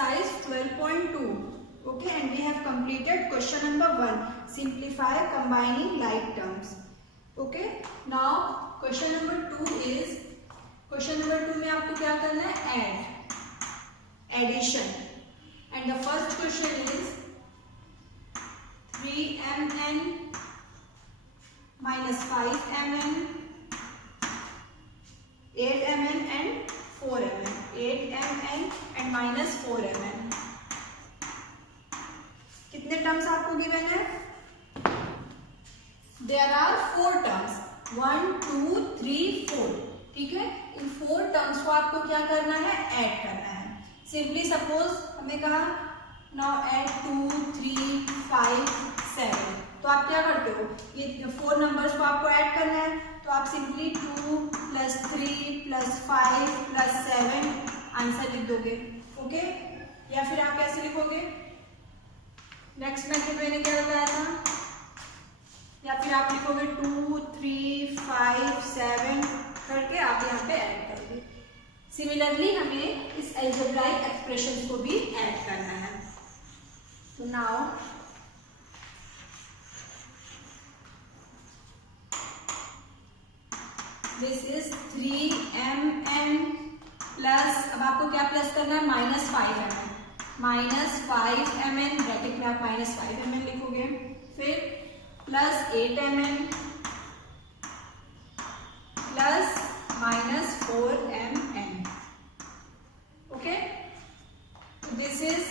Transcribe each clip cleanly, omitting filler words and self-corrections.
exercise 12.2. Okay, and we have completed question number 1. Simplify combining like terms. Okay, now question number 2 is, question number 2 में आपको क्या करना है? Addition. And the first question is 3mn minus 5mn, 8mn and 4mn. 8mn and minus 4mn. कितने terms आपको given है? There are 4 terms. 1, 2, 3, 4. ठीक है, इन 4 टर्म्स को आपको क्या करना है? ऐड करना है. सिंपली सपोज हमें कहा नाउ ऐड 2, 3, 5, 7. तो आप क्या करते हो? ये 4 नंबर्स को आपको ऐड करना है, तो आप सिंपली 2 + 3 + 5 + 7 आंसर लिख दोगे. ओके, या फिर आप कैसे लिखोगे? नेक्स्ट मेथड मैंने क्या बताया था? या फिर आप लिखोगे 2, 3, 5, 7 करके आप यहाँ पे ऐड करोगे. सिमिलरली हमें इस अलजेब्राइक एक्सप्रेशन को भी ऐड करना है. तो now this is 3mn plus, अब आपको क्या प्लस करना है? -5mn. -5mn ब्रैकेट में आप -5mn लिखोगे. फिर plus 8mn plus -4mn. Okay, this is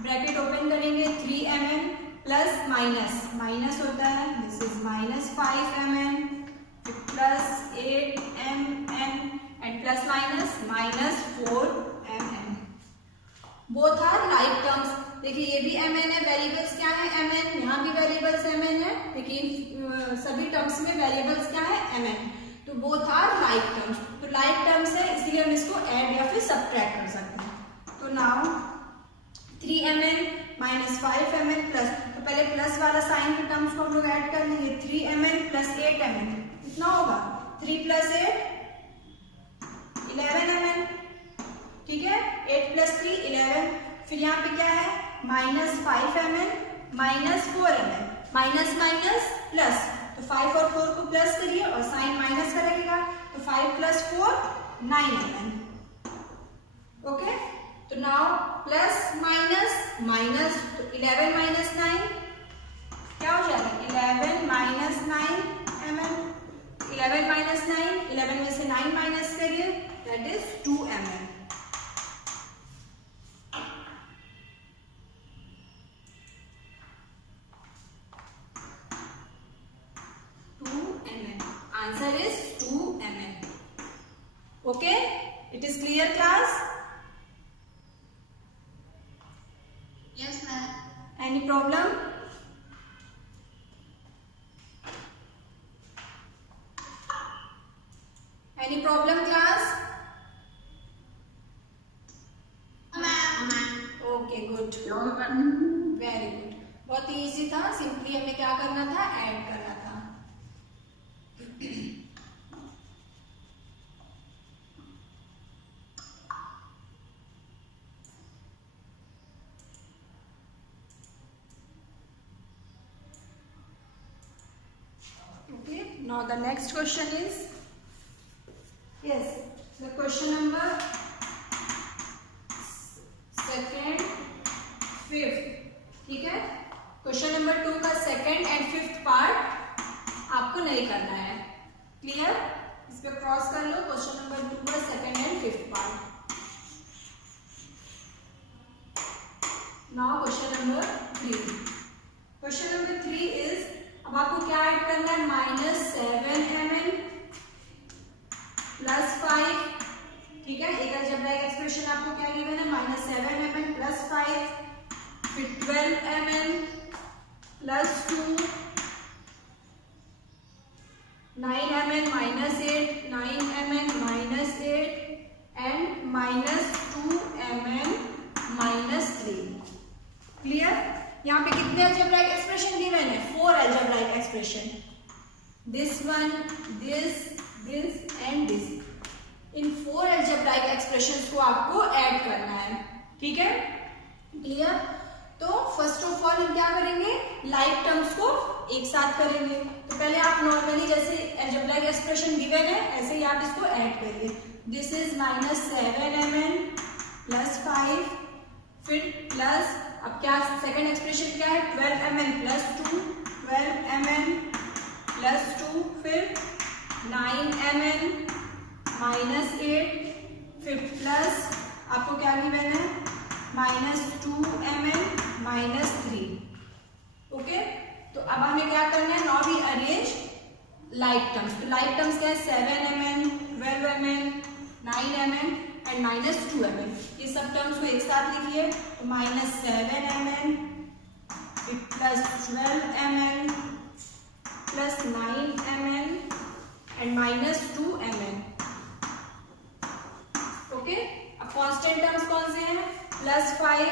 bracket open करेंगे 3mn प्लस माइनस होता है, this is -5mn plus 8mn and plus -4mn. Both are like terms. देखिए ये भी mn है, वेरिएबल्स क्या है? mn. यहाँ भी वेरिएबल्स mn है, लेकिन सभी टर्म्स में वेरिएबल्स क्या है? mn. तो बोथ आर लाइक टर्म्स. तो लाइक टर्म्स है इसलिए हम इसको ऐड या फिर सब्ट्रैक्ट कर सकते हैं. तो नाउ 3mn - 5mn प्लस, तो पहले प्लस वाला साइन के टर्म्स को हम लोग ऐड कर लेंगे. 3mn प्लस 8mn कितना होगा? 3 + 8 11mn. ठीक है, 8 + 3 11. फिर यहाँ पे क्या है? -5mn -4mn. Minus minus plus, तो 5 और 4 को प्लस करिए और साइन माइनस का लगेगा, तो 5 + 4 9mn. ओके, तो नाउ प्लस माइनस माइनस, तो 11 - 9 क्या हो जाएगा? 11 - 9mn. 11 - 9, 11 में से 9 माइनस करिए, that is 2mn. Answer is 2mn. Okay, it is clear, class? Yes, ma'am. Any problem? Any problem, class? Ma'am. Okay, good. No, ma'am. Very good. बहुत ही easy था. Simply हमें क्या करना था? ऐड करना था. Okay, now the next question is, yes, the question number 2nd 5th. ठीक है, क्वेश्चन नंबर 2 का 2nd and 5th पार्ट आपको नहीं करना है. क्लियर? इस पे क्रॉस कर लो. क्वेश्चन नंबर 2 का 2nd and 5th part. Now question number 3. Question number 3 is, अब आपको क्या ऐड करना है? -7mn plus 5. ठीक है, एक अलजेब्राइक एक्सप्रेशन आपको क्या गिवन है? -7mn plus 5. फिर 12mn plus 2, 9mn -8, 9mn -8 and -2mn -3. Clear? यहाँ पे कितने अलजेब्राइक एक्सप्रेशन गिवन है? 4 algebraic expression. This one, this and this. In 4 algebraic expressions को आपको ऐड करना है. ठीक है, क्लियर। तो फर्स्ट ऑफ ऑल हम क्या करेंगे, लाइक टर्म्स को एक साथ करेंगे। तो पहले आप नॉर्मली जैसे अलजेब्रिक एक्सप्रेशन गिवन है ऐसे ही आप इसको ऐड करिए। दिस इज -7mn प्लस 5, फिर प्लस, अब क्या सेकेंड एक्सप्रेशन क्या है, 12mn प्लस 2, 12mn प्लस 2, फिर 9mn -8, फिर प्लस आपको क्या गिवन है, -2mn -3। ओके, तो अब हमें क्या करना है, now we arrange like terms. तो लाइक टर्म्स क्या है, 7mn, 12mn, 9mn and -2mn। ये सब टर्म्स को एक साथ लिखिए। तो -7mn plus 12mn plus 9mn and -2mn। Okay, अब कांस्टेंट टर्म्स कौन से हैं, +5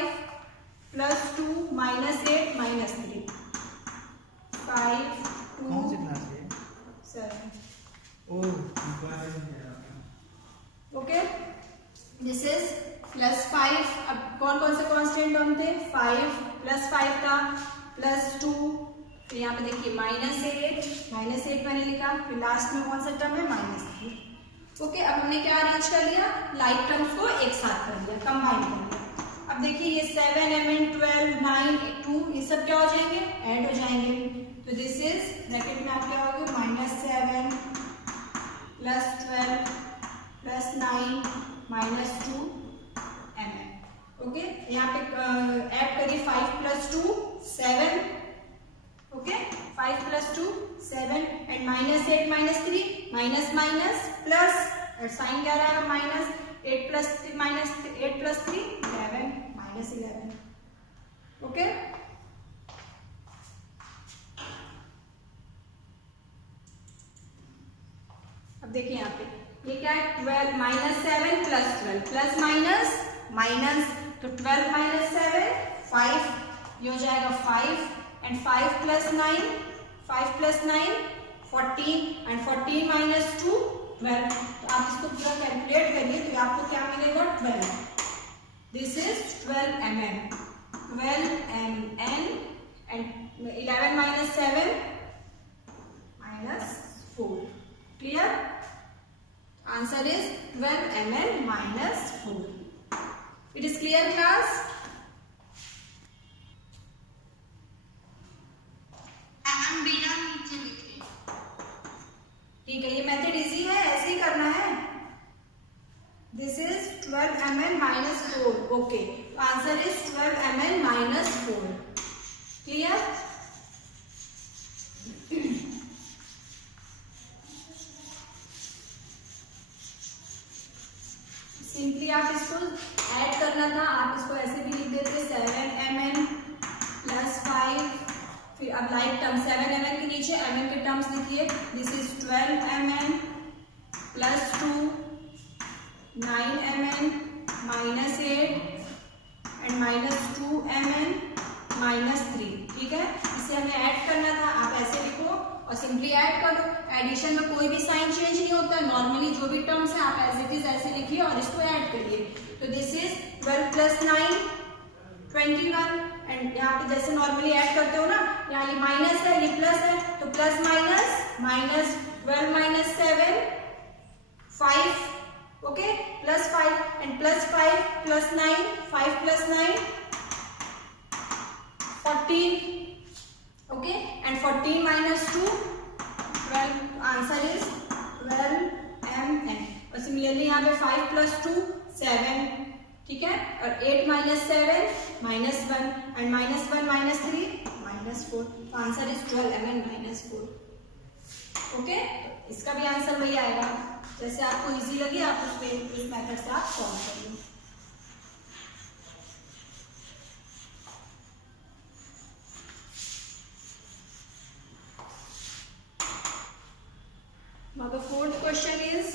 प्लस 2 -8 -3, 5 2 कौन सी क्लास है? 7। Okay, this is +5। अब कौन कौन से कांस्टेंट टर्म थे, 5 +5 था, +2, फिर यहाँ पे देखिए -8 मैंने लिखा, फिर लास्ट में कौन सा टर्म है, -3। ओके, अब हमने क्या अरेंज कर लिया, लाइक टर्म्स को एक साथ कर लिया, कंबाइन कर लिया। अब देखिए ये 7mn 12 9 2 ये सब क्या हो जाएंगे, ऐड हो जाएंगे। तो दिस इज ब्रैकेट में आप क्या होगा, -7 प्लस 12 प्लस 9 -2mn। ओके, यहाँ पे ऐड करिए 5 plus 2 7। Okay, 5 plus 2 7 and -8 -3 minus plus और साइन क्या रहेगा, -8 प्लस 3 11 -11। ओके, अब देखिए यहाँ पे ये क्या है, 12 -7 प्लस 12 प्लस माइनस, तो 12 - 7 5, ये हो जाएगा 5 एंड 5 प्लस 9 14 एंड 14 - 2 12। तो आप इसको पूरा कैलकुलेट करिए तो आपको क्या मिलेगा, 12। This is 12mn and 11 - 7 -4। Clear, answer is 12mn -4। It is clear class. हम बिना नीचे लिखे। ठीक है, ये मेथड इजी है, ऐसे ही करना है। This is 12mn -4। Okay, answer is 12mn -4। Clear, simply आप इसको ऐड करना था, आप इसको ऐसे भी लिख देते 7mn प्लस 5, फिर अब लाइक टर्म 7mn के नीचे mn के टर्म्स लिखिए। This is 12mn plus 2 9mn -8 and -2mn -3। ठीक है, इसे हमें ऐड करना था, आप ऐसे लिखो और सिंपली ऐड करो। एडिशन में कोई भी साइन चेंज नहीं होता, नॉर्मली जो भी टर्म्स है आप एज इट इज ऐसे लिखिए और इसको ऐड करिए। तो दिस इज 12 प्लस 9 21 एंड यहाँ पे जैसे नॉर्मली ऐड करते हो ना, यहाँ ये माइनस है ये प्लस है, तो plus minus 12 - 7 5। Okay, plus 5 and plus 5 plus 9 5 plus 9 14। Okay, and 14 - 2 12। Answer is 12mn। और सिमिलरली यहाँ पे 5 प्लस 2 7। ठीक है, और 8 - 7 -1 एंड -1 - 3 -4। तो आंसर इज 12mn -4। ओके, इसका भी आंसर वही आएगा, जैसे आपको इजी लगे आप उस मेथड से आप सॉल्व करिए। Now the fourth question is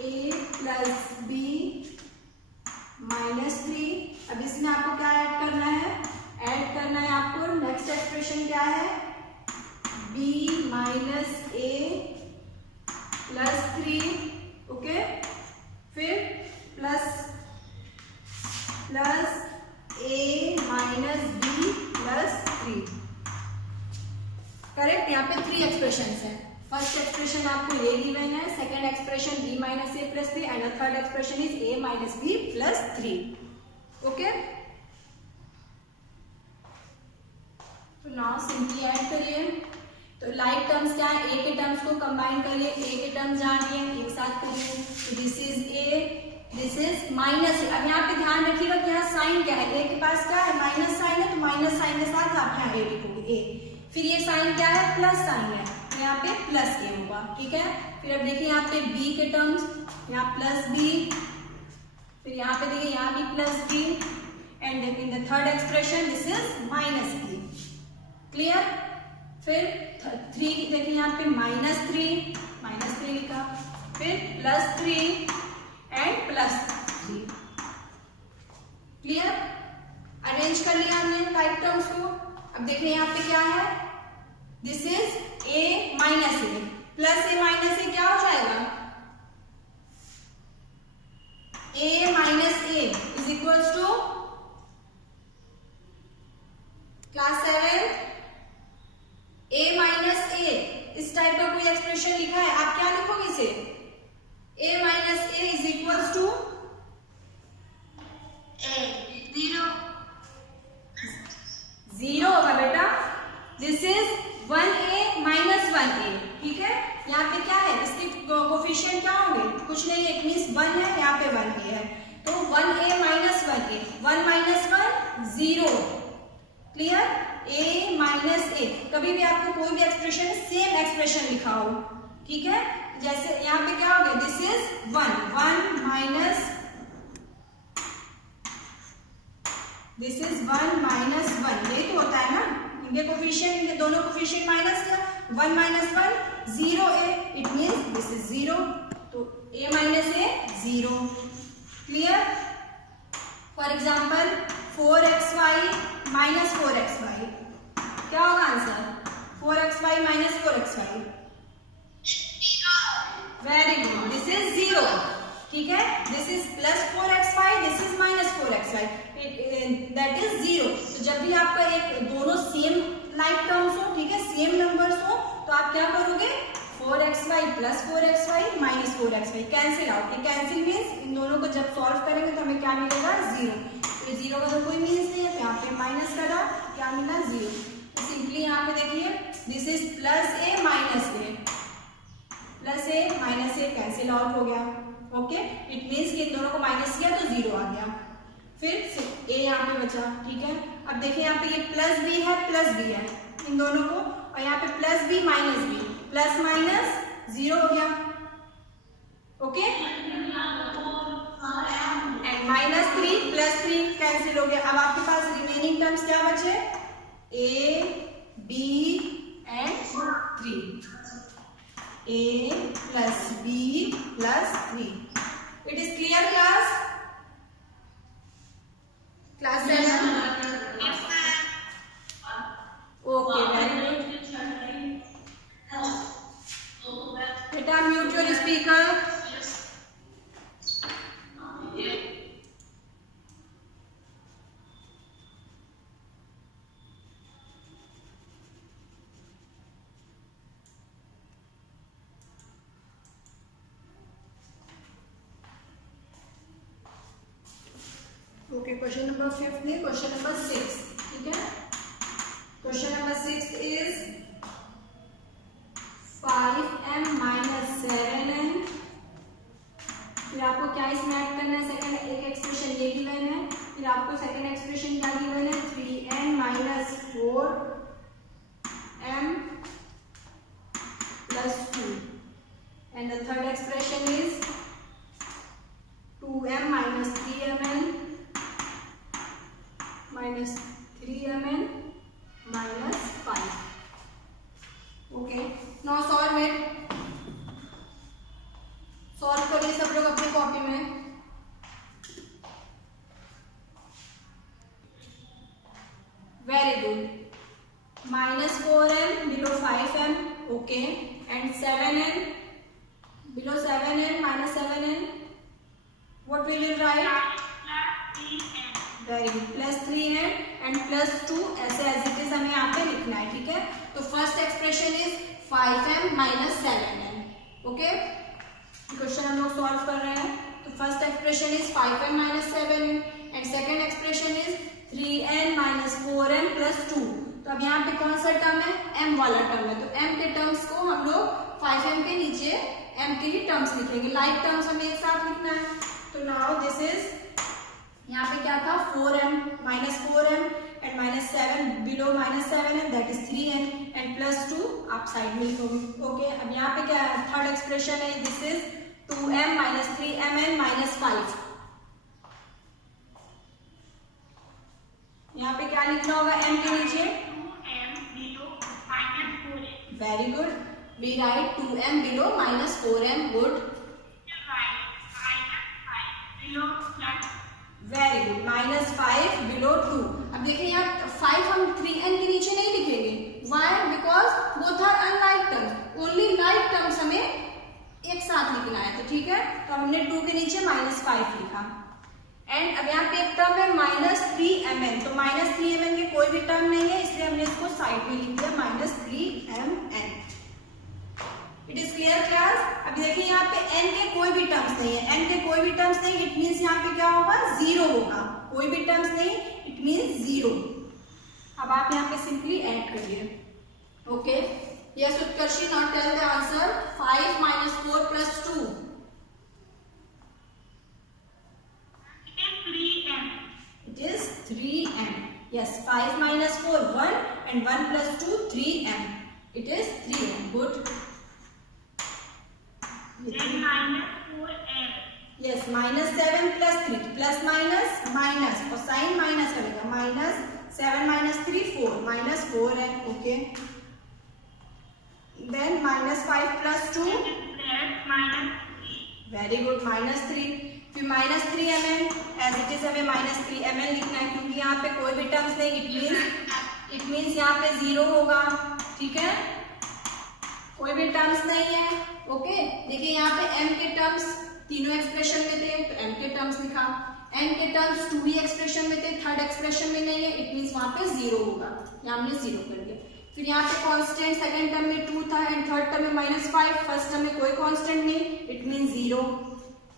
a plus b -3। अब इसमें आपको क्या ऐड करना है, आपको नेक्स्ट एक्सप्रेशन क्या है, b - a + 3। ओके, फिर plus a minus b plus 3। Correct, यहाँ पे 3 एक्सप्रेशन है। फर्स्ट एक्सप्रेशन आपको ये गिवन है, second expression b minus a plus 3 and third expression is a minus b plus 3। Okay, तो नाउ सिंपली ऐड करिए। तो लाइक टर्म्स क्या है, a के टर्म्स को कंबाइन करिए, a के टर्म्स जानिए, एक साथ करिए। तो this is a, this is minus a। अब यहाँ पे ध्यान रखिएगा कि यहाँ साइन क्या है, a के पास क्या है, माइनस साइन है, तो माइनस साइन के साथ आप यहाँ a लिखोगे a। फिर ये साइन क्या है, प्लस साइन है, तो यहाँ पे प्लस a होगा। ठीक है, फिर अब देखिए यहाँ पे b के टर्म्स, यहाँ प्लस b, फिर यहाँ पे देखिए यहाँ भी plus b, and in the third expression this is minus b। Clear, फिर 3 देखिए यहाँ पे माइनस 3 लिखा, फिर plus 3 and plus 3। Clear, arrange कर लिया हमने लाइक टर्म्स को। अब देखिए यहाँ पे क्या है, this is a minus a plus a minus a क्या हो जाएगा, a minus a is equals to class 7 a minus a। इस टाइप का कोई एक्सप्रेशन लिखा है, आप क्या लिखोगे इसे, a minus a is equals to zero होगा बेटा। This is 1a minus 1a। ठीक है, यहाँ पे क्या है, इसके कोफिशिएंट क्या होंगे, कुछ नहीं, इट मींस 1 है, यहाँ पे 1a है, तो 1a minus 1a, 1 minus 1 0। Clear, a minus a। कभी भी आपको कोई भी एक्सप्रेशन सेम एक्सप्रेशन लिखा हो, ठीक है, जैसे यहाँ पे क्या हो गया, this is 1 minus, this is 1 minus 1, यही तो होता है ना, इनके कोफिशिएंट, इनके दोनों कोफिशिएंट माइनस क्या, 1 minus 1 0 a, it means this is 0, तो a minus a 0। Clear, for example 4xy minus 4xy, क्या होगा answer, 4xy minus 4xy। Very good, this is 0। ठीक है, this is plus 4xy, this is minus 4xy, that is 0। तो जब भी आपका एक दोनों सेम लाइक टर्म्स हो, ठीक है, सेम नंबर्स हो, तो आप क्या करोगे, 4xy plus 4xy minus 4xy cancel out. ये कैंसिल मीन्स इन दोनों को जब सॉल्व करेंगे तो हमें क्या मिलेगा, 0। तो 0 का तो कोई मीन्स नहीं है, तो यहाँ पे माइनस करा, क्या मिला, 0। तो सिंपली यहाँ पे देखिए, this is plus a minus a, plus a minus a cancel out हो गया। ओके, इट मीन्स कि इन दोनों को माइनस किया तो 0 आ गया, फिर a यहाँ पे बचा। ठीक है, अब देखिए यहाँ पे ये प्लस b है, प्लस b है, इन दोनों को, और यहाँ पे plus b minus b, plus minus 0 हो गया। Okay, and minus 3 plus 3 cancel हो गया। अब आपके पास रिमेनिंग टर्म्स क्या बचे, a b and 3, a plus b plus 3। It is clear class, class 7? Okay, very good बेटा, mute your speaker. Okay, question number 5 नहीं, क्वेश्चन नंबर 6। ठीक है, question number 6 is 5m minus 7n। फिर आपको क्या इसमें ऐड करना है, सेकंड एक एक्सप्रेशन ये गिवन है, फिर आपको सेकंड एक्सप्रेशन क्या गिवन है, 3n minus 4m plus 2, and the third expression is 2m minus 3mn minus 3mn minus 5। Okay, now solve it, solve करिए सब लोग अपनी कॉपी में। Very good, minus 4m below 5m, okay, and 7n below 7n minus 7n, what we will write? Very good, plus 3n and plus 2 ऐसे as it is हमें यहाँ पे लिखना है, ठीक है। तो first expression is 5m minus 7n, okay. Question हम लोग सॉल्व कर रहे हैं। तो first expression is 5m minus 7n and second expression is 3n minus 4n plus 2। तो अब यहाँ पे कौन सा टर्म है? m वाला टर्म है। तो m के टर्म्स को हम लोग 5m के नीचे m के ही टर्म्स लिखेंगे, लाइक टर्म्स हमें एक साथ लिखना है। तो नाउ दिस इज, यहाँ पे क्या था? 4m minus 4m and minus 7 below minus 7n, that is 3n and plus 2 आप साइड में लिखोगे, ओके। अब यहाँ पे क्या है? थर्ड एक्सप्रेशन है, this is 2m minus 3mn minus 5। यहाँ पे क्या लिखना होगा m के नीचे? 2m below minus 4m. Very good, we write 2m below minus 4m, good. Very good, minus 5 below 2। अब देखिए यहाँ 5 हम 3n के नीचे नहीं लिखेंगे, why? Because both are unlike terms, only like terms हमें एक साथ लिखना है, तो ठीक है। तो हमने 2 के नीचे माइनस 5 लिखा। एंड अब यहाँ पे एक टर्म है माइनस 3mn, तो माइनस 3mn के कोई भी टर्म नहीं है, इसलिए हमने इसको साइड में लिख दिया, minus 3mn। It is clear class? अब देखिए यहाँ पे n के कोई भी टर्म्स नहीं है, n के कोई भी टर्म्स नहीं, इट मीन्स यहाँ पे क्या होगा? 0 होगा। कोई भी टर्म्स नहीं, इट मीन्स 0। अब आप यहाँ पे सिंपली ऐड करिए, okay. Yes Utkarshi, now tell the answer. 5 minus 4 plus 2, it is 3m। Yes, 5 minus 4 1 and 1 plus 2 3m, it is 3m, good. Yes, minus 7 plus 3, plus minus minus और sign minus करेगा, minus 7 minus 3 4, minus 4n, okay. Then minus 5 plus 2, very good, minus 3। फिर minus 3mn, as it is हमें minus 3mn लिखना है, क्योंकि यहाँ पे कोई भी टर्म्स नहीं, इट मीन्स यहाँ पे 0 होगा, ठीक है। कोई भी टर्म्स नहीं है, ओके। देखिए यहाँ पे m के टर्म्स तीनों एक्सप्रेशन में थे, तो m के टर्म्स लिखा। n के टर्म्स 2 ही एक्सप्रेशन में थे, थर्ड एक्सप्रेशन में नहीं है, इट मीन्स वहां पे 0 होगा, यहाँ हमने 0 कर दिया। फिर यहाँ पे कांस्टेंट सेकंड टर्म में 2 था एंड थर्ड टर्म में माइनस 5, फर्स्ट टर्म में कोई कांस्टेंट नहीं, इट मीन्स 0,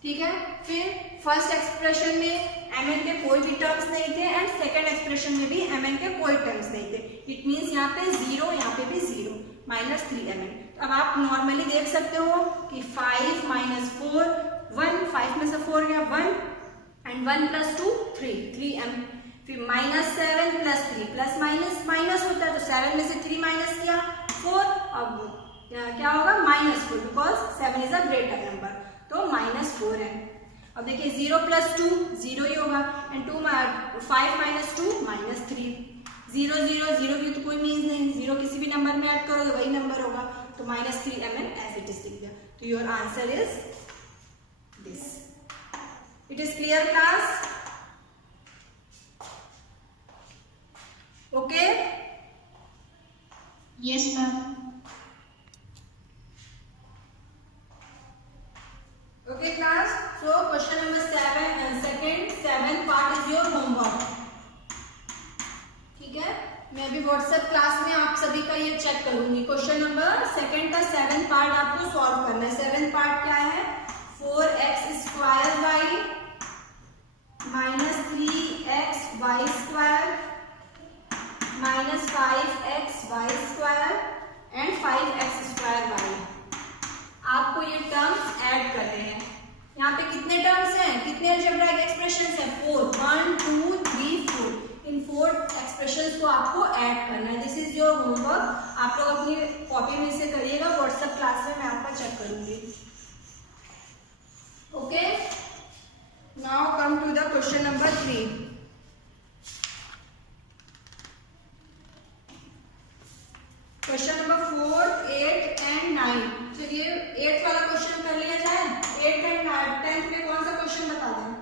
ठीक है। फिर फर्स्ट एक्सप्रेशन में mn के कोई भी टर्म्स नहीं थे एंड सेकंड एक्सप्रेशन में भी mn के कोई टर्म्स नहीं थे, इट मीन्स यहाँ पे 0, यहाँ पे भी 0, माइनस 3mn। तो अब आप नॉर्मली देख सकते हो कि 5 माइनस 4 1, 5 में से 4 गया 1 एंड 1 प्लस 2 3m। फिर minus 7 plus 3, plus minus minus होता है, तो 7 में से 3 माइनस किया 4, अब क्या होगा? Minus 4, because 7 is a greater number, तो माइनस 4n। अब देखिए 0 प्लस 2 0 ही होगा एंड 5 माइनस 2 माइनस 3, 0 0 0 की तो कोई मीन्स नहीं, 0 किसी भी नंबर में ऐड करो तो वही नंबर होगा, तो minus 3mn as it is लिख दिया। तो your answer is this. It is clear class? Okay, yes ma'am. Okay class, so question number 7 part is your homework, ठीक है। मैं अभी व्हाट्सएप क्लास में आप सभी का ये चेक करूंगी। क्वेश्चन नंबर 2 का 7 पार्ट आपको सॉल्व करना है। 7 पार्ट क्या है? 4x square y minus 3x y square minus 5x y square and 5x square y. आपको ये टर्म्स ऐड करने हैं। यहाँ पे कितने टर्म्स हैं, कितने अलजेब्राइक एक्सप्रेशंस हैं? 4, 1 2 3 4। इन 4 एक्सप्रेशंस को आपको ऐड करना है। This is your homework. आप लोग अपनी कॉपी में से करिएगा, व्हाट्सएप क्लास में मैं आपका चेक करूंगी। Okay, now come to the question number 3। Question number 4, 8 and 9। चलिए 8 वाला क्वेश्चन कर लिया जाए। 8 एंड 10 में कौन सा क्वेश्चन बता दें?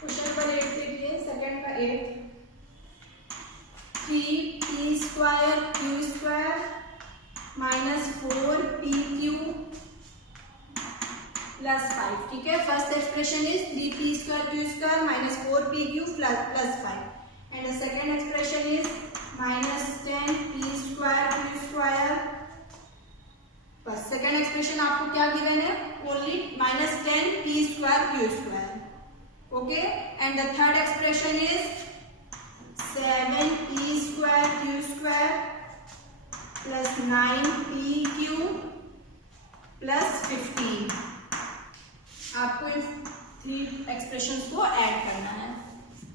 क्वेश्चन नंबर 8 देखिए, सेकंड का 8। 3t² q² -4pq प्लस 5, ठीक है। First expression is 3p² -4pq plus 5 and the second expression is -10p² बस सेकेंड एक्सप्रेशन आपको क्या गिवन है, only -10p²q², okay. And the third expression is 7p²q² plus 9pq plus 15। आपको इन 3 expression को add करना है।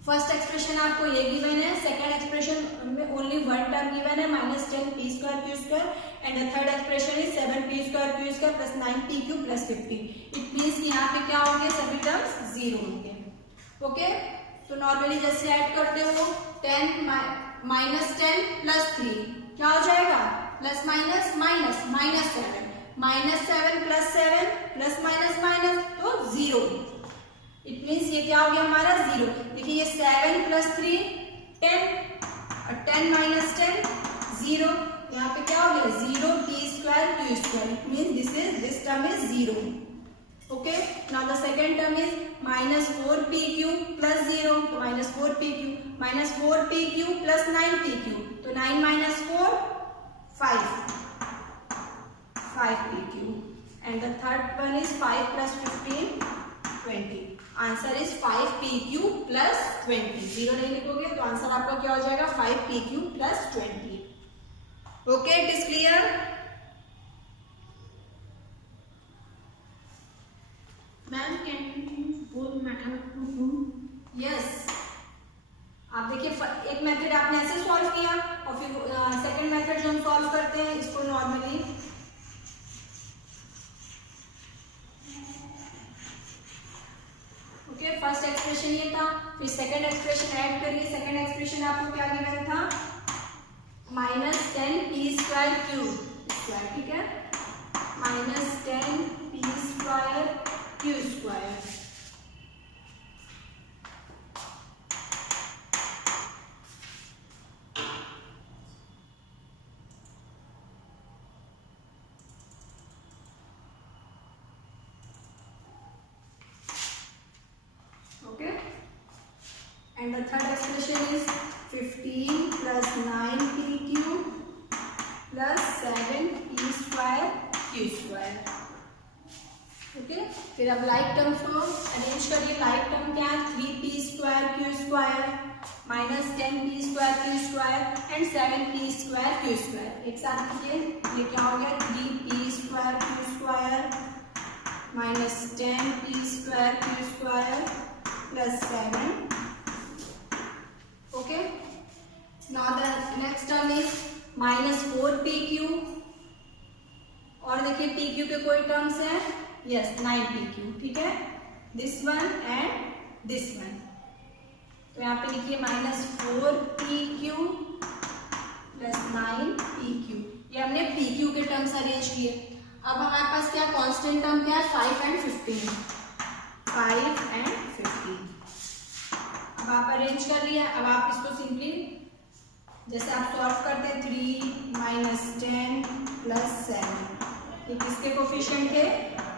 फर्स्ट एक्सप्रेशन आपको ये गिवन है, सेकेंड एक्सप्रेशन में ओनली वन टर्म गिवन है -10p²q² and the third expression is 7p²q² plus 9pq plus 15। It means यहाँ पे क्या होंगे, सभी टर्म्स 0 होंगे, ओके। तो नॉर्मली जैसे ऐड करते हो 10 -10 प्लस 3 क्या हो जाएगा, plus minus minus -7 -7 plus 7 plus minus minus तो 0। इट मीन्स ये क्या हो गया हमारा 0। देखिए ये 7 प्लस 3 10 और 10 माइनस 10 0। यहाँ पे क्या हो गया 0p²q²। It means this term is 0, okay. Now the second term is -4pq plus 0 तो -4pq -4pq प्लस 9pq तो 9 minus 4 5pq and the third one is 5 plus 15 20। Answer is 5pq plus 20। 0 नहीं लिखोगे तो आंसर आपका क्या हो जाएगा 5pq plus 20, okay. It is clear. Ma'am can you both method to do? Yes, आप देखिए एक मेथड आपने ऐसे सॉल्व किया और फिर सेकंड मेथड जो हम सॉल्व करते हैं इसको नॉर्मली ओके। फर्स्ट एक्सप्रेशन ये था, फिर सेकंड एक्सप्रेशन ऐड करिए। सेकंड एक्सप्रेशन आपको क्या गिवन था -10p²q², ठीक है, -10p²q²। And the third expression is 15 plus 9pq plus 7p²q², okay. फिर अब लाइक टर्म्स को अरेंज करिए। लाइक टर्म क्या है 3p²q² -10p²q² एंड 7p²q²। एक साथ लिखिए, ये क्या हो गया 3p²q² -10p²q² plus 7, okay. Now the next term is -4pq और देखिए pq के कोई टर्म्स हैं, यस 9pq, ठीक है, this one and this one. तो यहाँ पे लिखिए -4pq प्लस 9pq। ये हमने pq के टर्म्स अरेंज किए। अब हमारे पास क्या कांस्टेंट टर्म क्या है 5 and 15। अब आप अरेंज कर लिया। अब आप इसको सिंपली जैसे आप सॉल्व करते हैं 3 - 10 प्लस 7, ये किसके कोफिशिएंट थे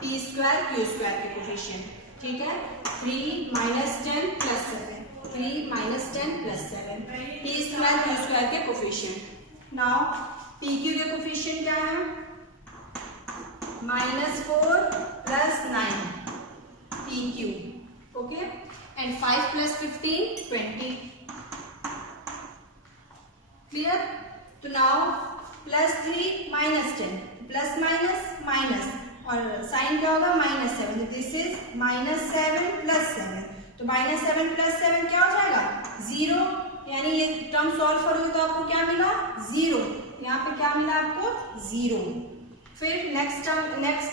p²q² के कोफिशिएंट, ठीक है। 3 - 10 प्लस 7 3 - 10 प्लस 7 p²q² के कोफिशिएंट। नाउ pq के कोफिशिएंट क्या है -4 plus 9 pq, okay. And 5 plus 15 20, clear. तो नाउ +3 - 10 प्लस माइनस माइनस और साइन क्या होगा -7। दिस इज -7 प्लस 7 तो -7 प्लस 7 क्या हो जाएगा 0, यानी ये टर्म सॉल्व करोगे तो आपको क्या मिला 0। यहाँ पे क्या मिला आपको 0। फिर नेक्स्ट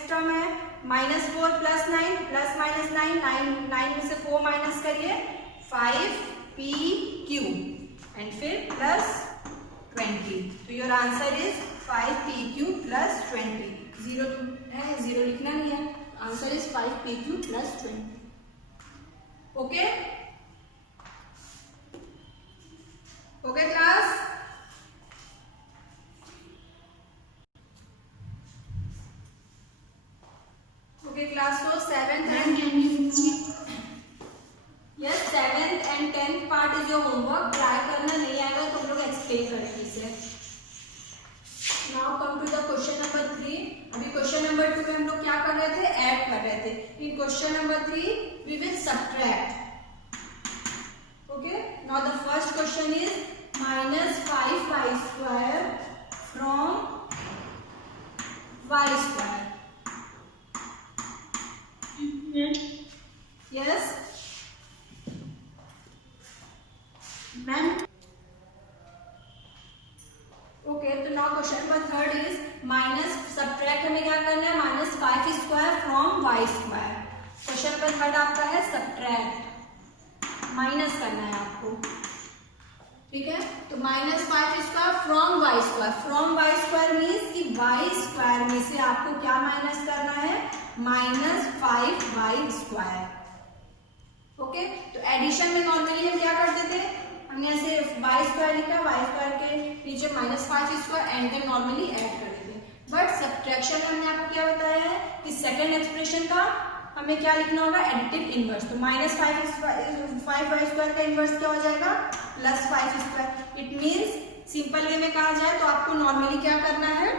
टर्म है -4 प्लस 9 प्लस माइनस 9 में से 4 माइनस करिए 5pq एंड फिर प्लस 20। तो your answer is 5pq plus 20। 0 है, 0 लिखना नहीं है, answer is 5pq plus 20, okay. Okay class, your homework, try करना, नहीं आएगा तो हम लोग एक्सप्लेन करेंगे इसे। Now come to the question number 3। अभी क्वेश्चन नंबर 2 में हम लोग क्या कर रहे थे, ऐड कर रहे थे। In question number 3 we will subtract. Okay, now the first question is -5y square from y square. Yes, ma'am okay. तो now question number 3 is minus subtract, हमें क्या करना है, -5 square from y square. Question number 3 आपका है subtract, minus करना है आपको, ठीक है। तो -5 square from y square, from y square means कि y स्क्वायर में से आपको क्या माइनस करना है, -5y स्क्वायर। ओके, तो एडिशन में नॉर्मली हम क्या करते थे, हमने ऐसे y स्क्वायर लिखा, y स्क्वायर के नीचे -5 square and then normally add कर देते। बट सब्ट्रैक्शन में हमने आपको क्या बताया है कि सेकंड एक्सप्रेशन का हमें क्या लिखना होगा, एडिटिव इनवर्स। तो -5y स्क्वायर का इनवर्स क्या हो जाएगा, +5 square. It means simple way में कहा जाए तो आपको नॉर्मली क्या करना है,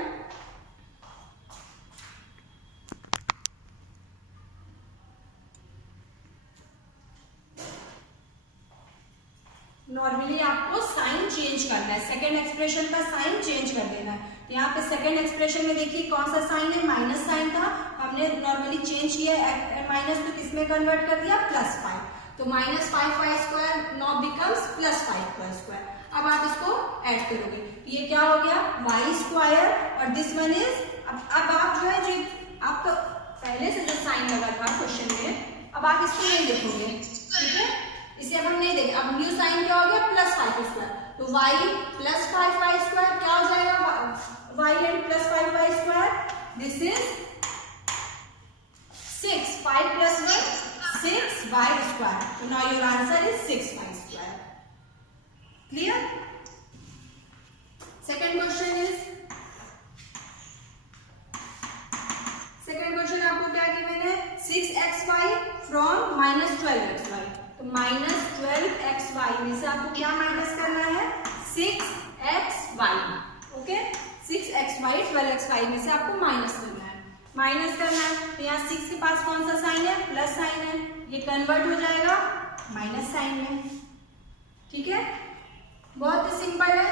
नॉर्मली आपको साइन चेंज करना है, सेकेंड एक्सप्रेशन का साइन चेंज कर देना है। तो यहाँ पे सेकेंड एक्सप्रेशन में देखिए कौन सा साइन है, माइनस साइन था, हमने नॉर्मली चेंज किया माइनस, तो किसमें कन्वर्ट कर दिया, +5। तो -5y square now becomes +5y square. अब आप इसको ऐड करोगे, ये क्या हो गया, y स्क्वायर और दिस वन इज, अब आप जो है, जो आपका पहले से जो साइन लगा था क्वेश्चन में, अब आप इसको नहीं देखोगे, ठीक है, इसे अब हम नहीं देखें। अब न्यू साइन क्या हो गया, +5 स्क्वायर। तो y +5y स्क्वायर क्या हो जाएगा, y and +5y square, this is 6, 5 + 1 6y square. तो now your answer is 6y square. Clear. Second question is, second question आपको क्या गिवन है, 6xy फ्रॉम -12xy। तो -12xy में से आपको क्या माइनस करना है, 6xy। ओके, 6xy 12xy में से आपको माइनस करना है, माइनस करना है। तो यहाँ 6 के पास कौन सा साइन है, प्लस साइन है, ये कन्वर्ट हो जाएगा माइनस साइन में, ठीक है। बहुत ही सिंपल है।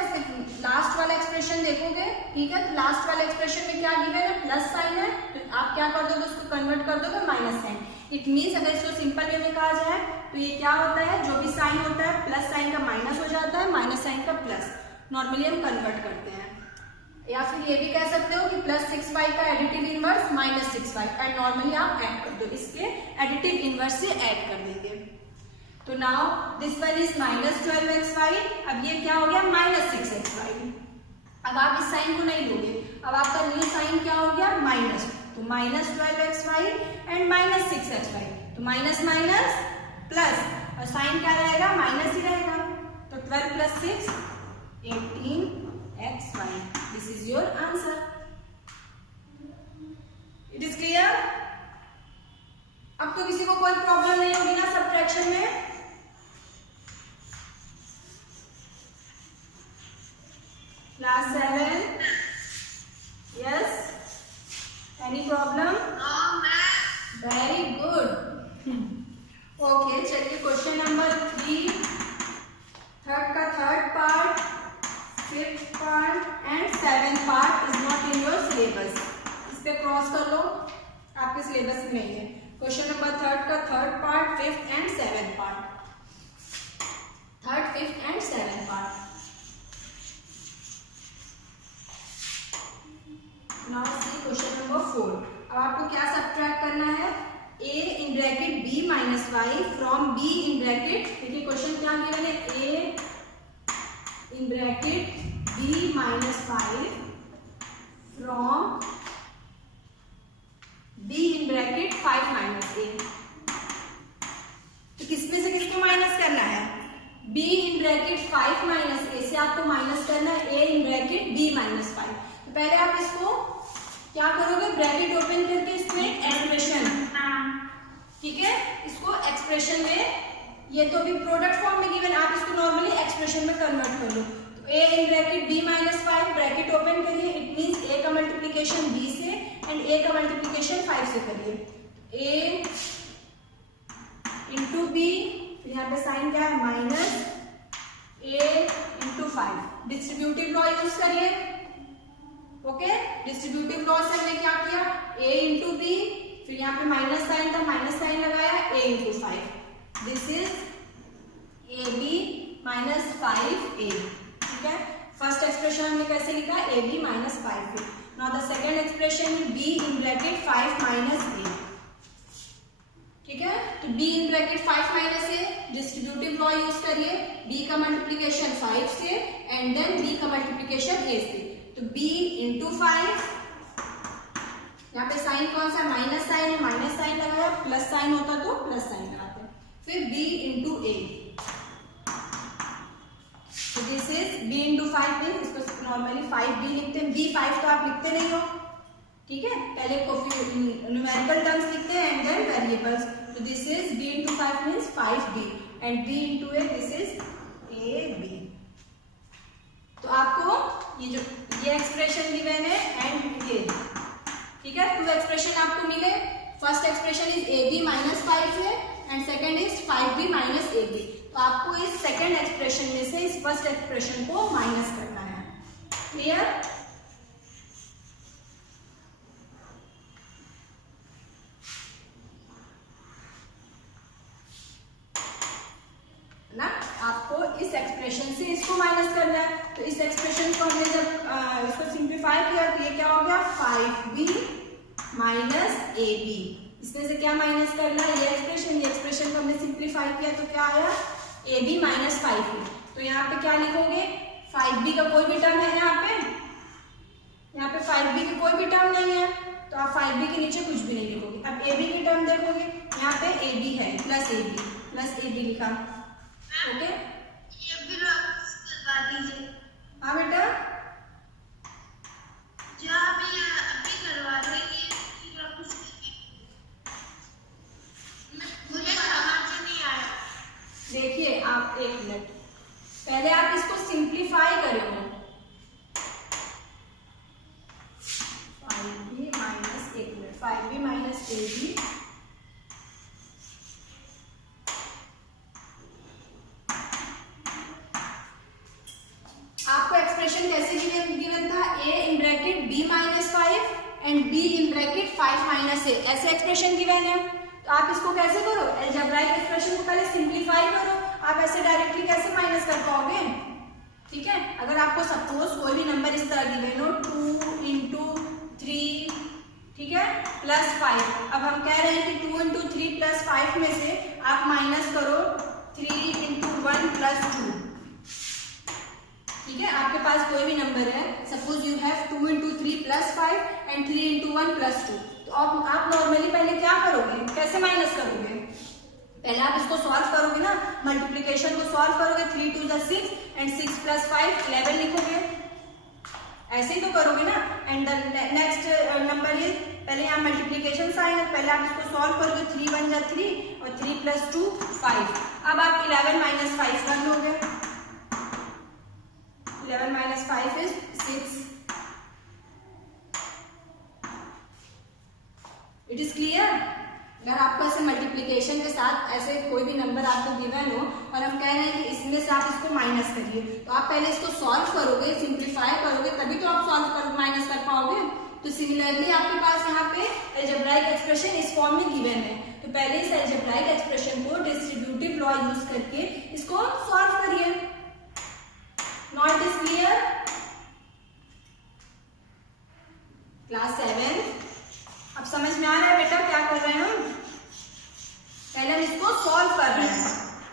लास्ट वाला एक्सप्रेशन देखोगे, ठीक है, तो लास्ट वाले एक्सप्रेशन में क्या गिवन है, प्लस साइन है, तो आप क्या कर दोगे, उसको कन्वर्ट कर दोगे माइनस साइन। इट मीन्स अगर इसको सिंपल वे में कहा जाए तो ये क्या होता है, जो भी साइन होता है प्लस साइन का माइनस हो जाता है, माइनस साइन का प्लस, नॉर्मली हम कन्वर्ट करते हैं। या फिर ये भी कह सकते हो कि +6y का additive inverse -6y, and normally आप ऐड कर दो, इसके एडिटिव इनवर्स से ऐड कर देंगे। तो now this one is -12xy, अब ये क्या हो गया, -6xy। अब आप इस साइन को नहीं लोगे, अब आपका न्यू साइन क्या हो गया, माइनस, तो -12xy एंड -6xy, तो माइनस माइनस प्लस, और साइन क्या रहेगा, माइनस ही रहेगा। तो 12 + 6 18xy, this is your answer. It is clear. अब तो किसी को कोई प्रॉब्लम नहीं होगी ना सब्ट्रैक्शन में। Class 7, yes, any problem, very good. Okay, चलिए क्वेश्चन नंबर 3, थर्ड का third part, fifth part and 7th part is not in your syllabus. इस पे क्रॉस कर लो, आपके सिलेबस में नहीं है। क्वेश्चन नंबर 3 का third part, 5th and 7th part, 3rd, 5th and 7th part. Now see question number 4। अब आपको क्या सब्ट्रैक्ट करना है, a in bracket b minus y from b in bracket, देखिए क्वेश्चन क्या गिवन है, a in bracket b minus y from b in bracket 5 minus a। तो किसमें से किसको माइनस करना है, b in bracket 5 minus a से आपको माइनस करना है a in bracket b minus 5। तो पहले आप इसको क्या करोगे, ब्रैकेट ओपन करके इसमें एक्सप्रेशन, ठीक है, इसको एक्सप्रेशन में, ये तो अभी प्रोडक्ट फॉर्म में गिवन, आप इसको नॉर्मल एक्सप्रेशन में कन्वर्ट कर लो। तो a in bracket b minus 5 bracket open करिए, इट मीन्स a का मल्टीप्लीकेशन b से एंड a का मल्टीप्लीकेशन 5 से करिए। a इंटू बी, यहाँ पे साइन क्या है minus a into 5। Distributive law use करिए। ओके, डिस्ट्रीब्यूटिव लॉ से हमने क्या किया, a इंटू बी, फिर यहाँ पे माइनस साइन था, माइनस साइन लगाया, a into 5। This is a b minus 5a। ठीक है, फर्स्ट एक्सप्रेशन हमने कैसे लिखा, a b minus 5a। Now the second expression b in bracket 5 minus a। ठीक है, तो b in bracket 5 minus a, distributive law use करिए, b का मल्टीप्लीकेशन 5 से एंड देन b का मल्टीप्लीकेशन a से। तो b इंटू 5, यहाँ पे साइन कौन सा माइनस साइन है, माइनस साइन लगाया, प्लस साइन होता तो प्लस साइन लगाते, फिर b इंटू a। तो this is b into 5 means इसको नॉर्मली 5b लिखते हैं, b5 तो आप लिखते नहीं हो। ठीक है, पहले न्यूमेरिकल टर्म्स लिखते हैं एंड देन वेरिएबल्स। तो this is b into 5 means 5b and b into a, this is ab। तो आपको ये एक्सप्रेशन गिवन है एंड ये, ठीक है, टू एक्सप्रेशन आपको मिले। First expression is a b minus 5 है and second is 5b minus a b. तो आपको इस सेकेंड एक्सप्रेशन में से इस फर्स्ट एक्सप्रेशन को माइनस करना है। क्लियर? ना, आपको इस एक्सप्रेशन से इसको माइनस करना है। तो इस एक्सप्रेशन को हमने जब इसको सिंप्लीफाई किया तो ये क्या हो गया 5b माइनस ab। इसमें से क्या माइनस करना है, ये एक्सप्रेशन को हमने सिंप्लीफाई किया तो क्या आया ab माइनस 5a। तो यहाँ पे क्या लिखोगे, 5b का कोई भी टर्म है यहाँ पे 5b की कोई भी टर्म नहीं है, तो आप 5b के नीचे कुछ भी नहीं लिखोगे। अब ab की टर्म देखोगे, यहाँ पे ab है, प्लस ab लिखा। ओके, ये भी करवा दीजिए। हाँ बेटा, जो अभी करवा देंगे, मुझे समझ नहीं आया। देखिए आप एक मिनट, पहले आप इसको सिंप्लीफाई करो। 5b माइनस, एक मिनट, 5b माइनस ab, आपको एक्सप्रेशन कैसे गिवन था, a in bracket b minus 5 and b in bracket 5 minus a, ऐसे एक्सप्रेशन गिवन है। तो आप इसको कैसे करो, अलजेब्राइक एक्सप्रेशन को पहले सिंप्लीफाई करो। आप ऐसे डायरेक्टली कैसे माइनस कर पाओगे। ठीक है, अगर आपको सपोज कोई भी नंबर इस तरह गिवन हो 2 इंटू 3, ठीक है, प्लस 5। अब हम कह रहे हैं कि 2 इंटू 3 प्लस 5 में से आप माइनस करो 3 इंटू 1 प्लस 2। ठीक है, आपके पास कोई भी नंबर है, suppose you have 2 into 3 plus 5 and 3 into 1 plus 2। तो आप नॉर्मली पहले क्या करोगे, कैसे माइनस करोगे, पहले आप इसको सॉल्व करोगे ना, मल्टीप्लीकेशन को सॉल्व करोगे, 3 2 6 एंड 6 प्लस 5 11 लिखोगे, ऐसे ही तो करोगे ना। एंड नेक्स्ट नंबर इज, पहले यहाँ मल्टीप्लीकेशन साइन है, पहले आप इसको सॉल्व करोगे, 3 1 जा 3 और 3 प्लस 2 5। अब आप 11 माइनस 5 कर लोगे, 11 minus 5 is 6. It is clear? अगर आपको ऐसे मल्टीप्लीकेशन के साथ ऐसे कोई भी नंबर आपको गिवन हो और हम कह रहे हैं कि इसमें से आप इसको माइनस करिए, तो आप पहले इसको सॉल्व करोगे, सिंप्लीफाई करोगे, तभी तो आप सॉल्व कर माइनस कर पाओगे। तो सिमिलरली आपके पास यहाँ पे अलजेब्राइक एक्सप्रेशन इस फॉर्म में गिवन है, तो पहले इस अलजेब्राइक एक्सप्रेशन को डिस्ट्रीब्यूटिव लॉ यूज करके इसको सॉल्व करिए। Not is clear? क्लास 7, अब समझ में आ रहा है बेटा क्या कर रहे हैं हम, पहले हम इसको सॉल्व कर रहे हैं।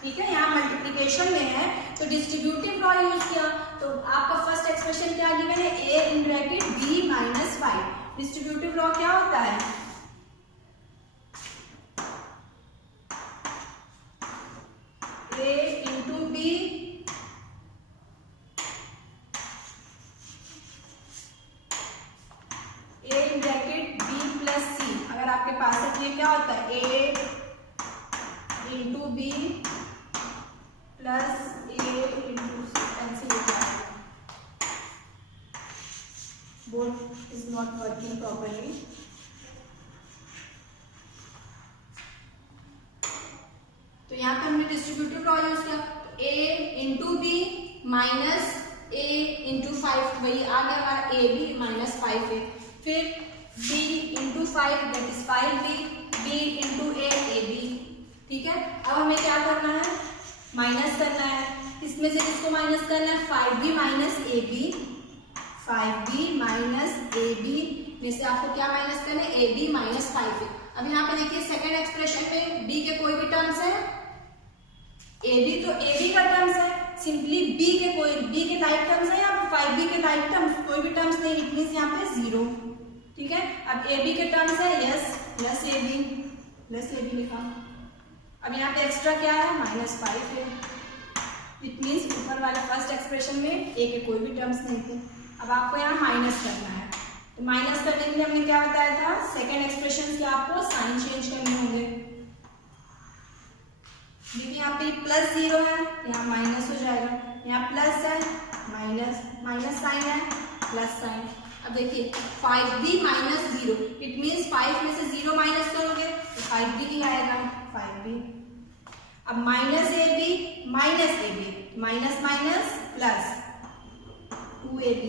ठीक है, यहाँ मल्टीप्लीकेशन में है तो डिस्ट्रीब्यूटिव लॉ यूज किया, तो आपका फर्स्ट एक्सप्रेशन क्या गिवन है, a in bracket b minus 5। Distributive law क्या होता है, a into b a in bracket b plus c। अगर आपके पास है तो ये क्या होता है, a into b plus a into board is not working properly. तो यहाँ पे हमने डिस्ट्रीब्यूटिव लॉ यूज किया, a into b minus a into 5, वही आ गया हमारा a b माइनस 5a। फिर b into 5 that is 5b, b into a b। ठीक है, अब हमें क्या करना है, माइनस करना है। इसमें से किसको माइनस करना है, 5b minus a b, 5b minus a b में से आपको क्या माइनस करना है, ए बी माइनस 5a। अब यहाँ पे देखिए सेकेंड एक्सप्रेशन में b के कोई भी टर्म्स है, ए बी तो ए बी का टर्म्स है, सिंपली b के लाइक टर्म्स है या 5b के लाइक टर्म्स, कोई भी टर्म्स नहीं, इट मींस यहाँ पे 0। ठीक है, अब ए बी के टर्म्स है यस प्लस ए बी लिखा। अब यहाँ पे एक्स्ट्रा क्या है, -5 है, इट मींस ऊपर वाले फर्स्ट एक्सप्रेशन में ए के कोई भी टर्म्स नहीं थे। अब आपको यहाँ माइनस करना है, तो माइनस करने के लिए हमने क्या बताया था, सेकेंड एक्सप्रेशन के आपको साइन चेंज करने होंगे। देखिए यहाँ पे प्लस 0 है, यहाँ माइनस हो जाएगा, यहाँ प्लस है माइनस साइन है प्लस साइन। अब देखिए 5b माइनस 0, इट मीन्स 5 में से 0 माइनस करोगे तो 5b ही आएगा, 5b। अब minus a b minus minus plus 2ab।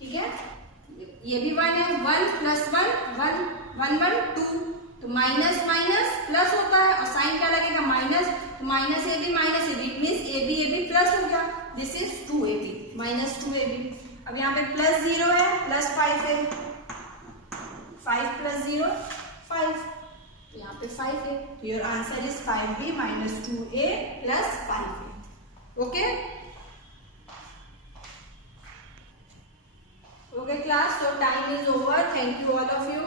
ठीक है, ये भी 1 है, 1 प्लस 1 2, तो माइनस माइनस प्लस होता है और साइन क्या लगेगा माइनस, तो minus a b it means a b plus हो गया, this is 2ab minus 2ab। अब यहाँ पे प्लस 0 है प्लस 5 है, 5 प्लस 0 5, तो यहाँ पे 5 है, तो your answer is 5b minus 2a plus 5a। Okay okay class, so time is over. Thank you all of you.